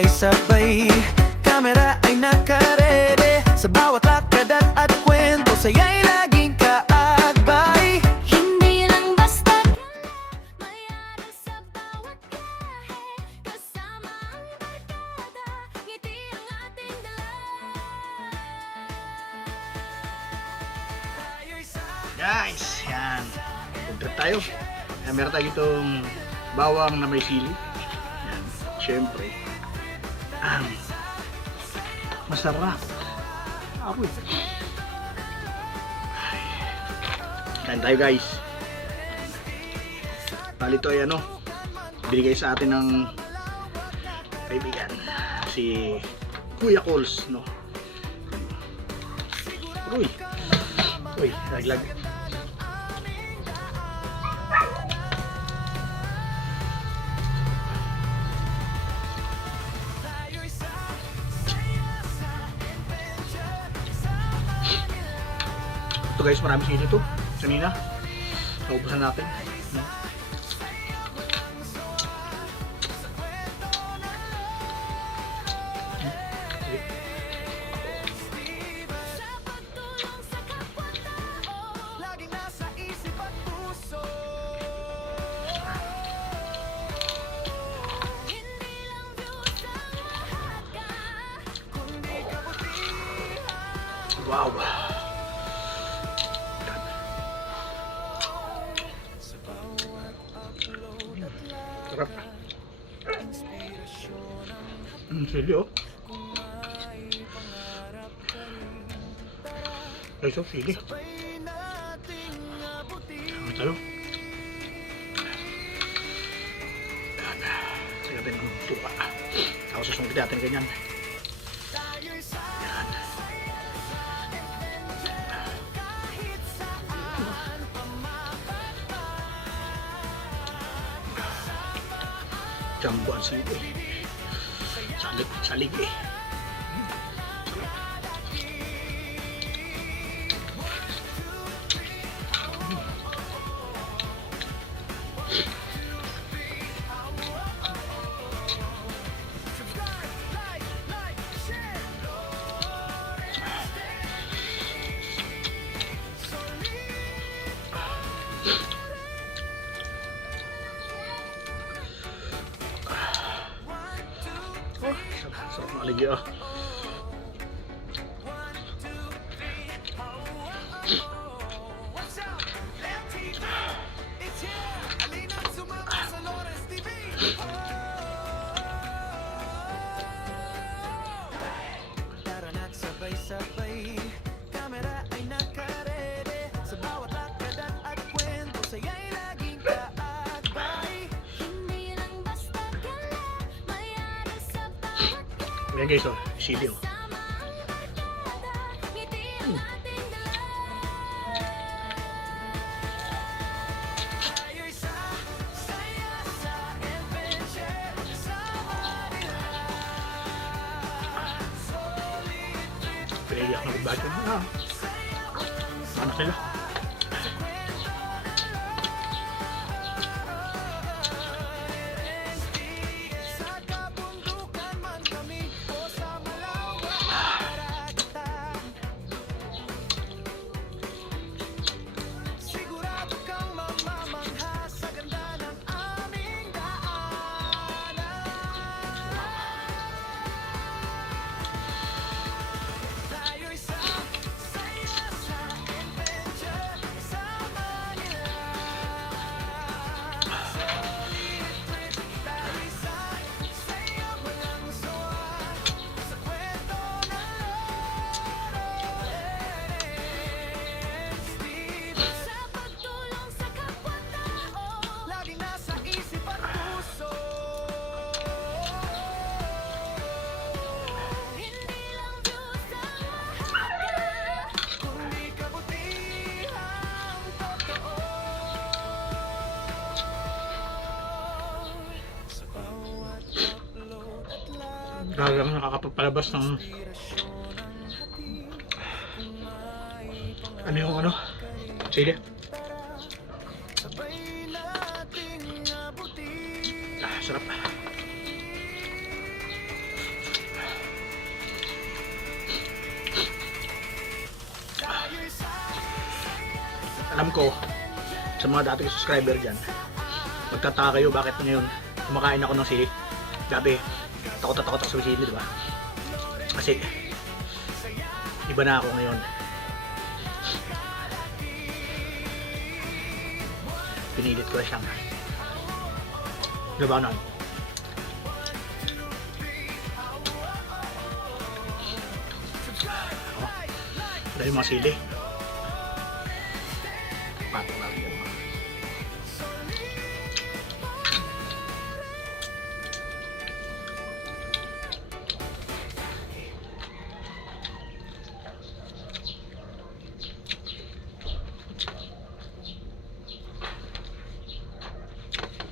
sabay-sabay, kamera ay nakarede. Sa bawat lakad at kwento, saya'y laging kaagbay. Hindi lang basta mayari sa bawat biyahe. Kasama ang barkada, ngiti ang ating dala. Guys, yan. Food trip tayo. Yan, meron tayo itong bawang na may sili. Yan, syempre. Masarap. Apoy. Kain tayo guys. Bali ito ay ano, binigay sa atin ng kaibigan, si Kuya Coles, no? Uy, laglag. Ito guys, marami sili ito. Kanina, naubusan natin. Laging nasa isip at puso. Hindi lang views ang mahalaga, Kundi kabutihan. Wow! Sa bawat upload at Sarap. inspirasyon ang Sili oh. kung may pangarap ka rin. Guys, oh, sili. Sabay nating abutin. Ano tayo? Sige natin ang tuka. Tapos susungkit natin ganyan. Tayo'y sa Yan. kahit saan pa Jumbo ang sili. Salig eh. Oh, sarap ng aligi ah. Tara na't sabay-sabay, kamera ay nakarede. Sa bawat lakad at kwento, saya'y laging kaagbay. hindi lang basta gala, mayari sa bawat biyahe. Ayan guys, oh, sili oh. Kasama ang barkada, ngiti ang ating dala. Tayo'y saya sa adventure. Kasama nila. Solid trip. Pinaiyak na kung bakit na. Ano sila? Sa kabundukan man kami o sa malawak na karagatan, sigurado kang mamamangha sa ganda ng aming daanan. Tayo'y saya sa adventure. Kasama nila. Solid trip. Tayo'y saya walang sawa. Sa kwento na Sa pagtulong sa kapwa-tao, laging nasa isip at puso. hindi lang views ang mahalaga. Kundi kabutihang totoo. Sa bawat upload at lag, Talagang nakakapagpalabas ng inspirasyon ang hatid. Kung may ano yung ano? Sili. sabay nating abutin. Sarap. Alam ko, sa mga dating subscriber dyan, magtataka kayo bakit ngayon kumakain ako ng sili. Dati, takot na takot ako sa sili, di ba? Kasi, iba na ako ngayon. Pinilit ko na siyang labanan. Dahil mga sili. Patong natin yan.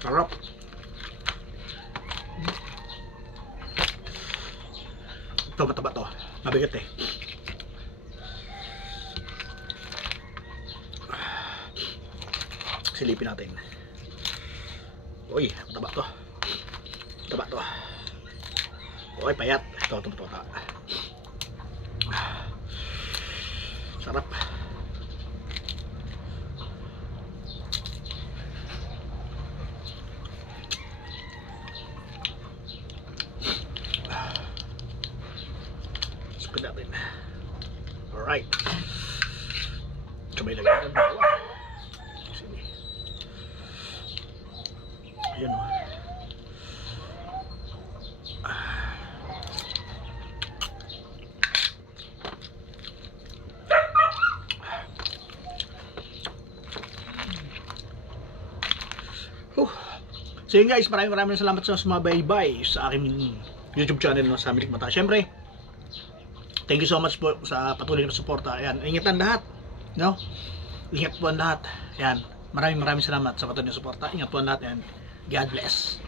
Sarap. Ito, mataba to. Mabigat eh. Silipin natin. Uy, mataba to. Mataba to. Uy, payat. Ito, ito. Sarap. Sukin natin. Alright. Sabay lagyan ng bawang. Sige. Ayan o. So yun guys, maraming salamat sa sumabaybay sa aking YouTube channel no, sa Milik Mata. Syempre, thank you so much po sa patuloy na suporta. Ayan, ingatan lahat, no? Ingat po ang lahat. Ayan, maraming salamat sa patuloy na suporta. Ingat po ang lahat and God bless.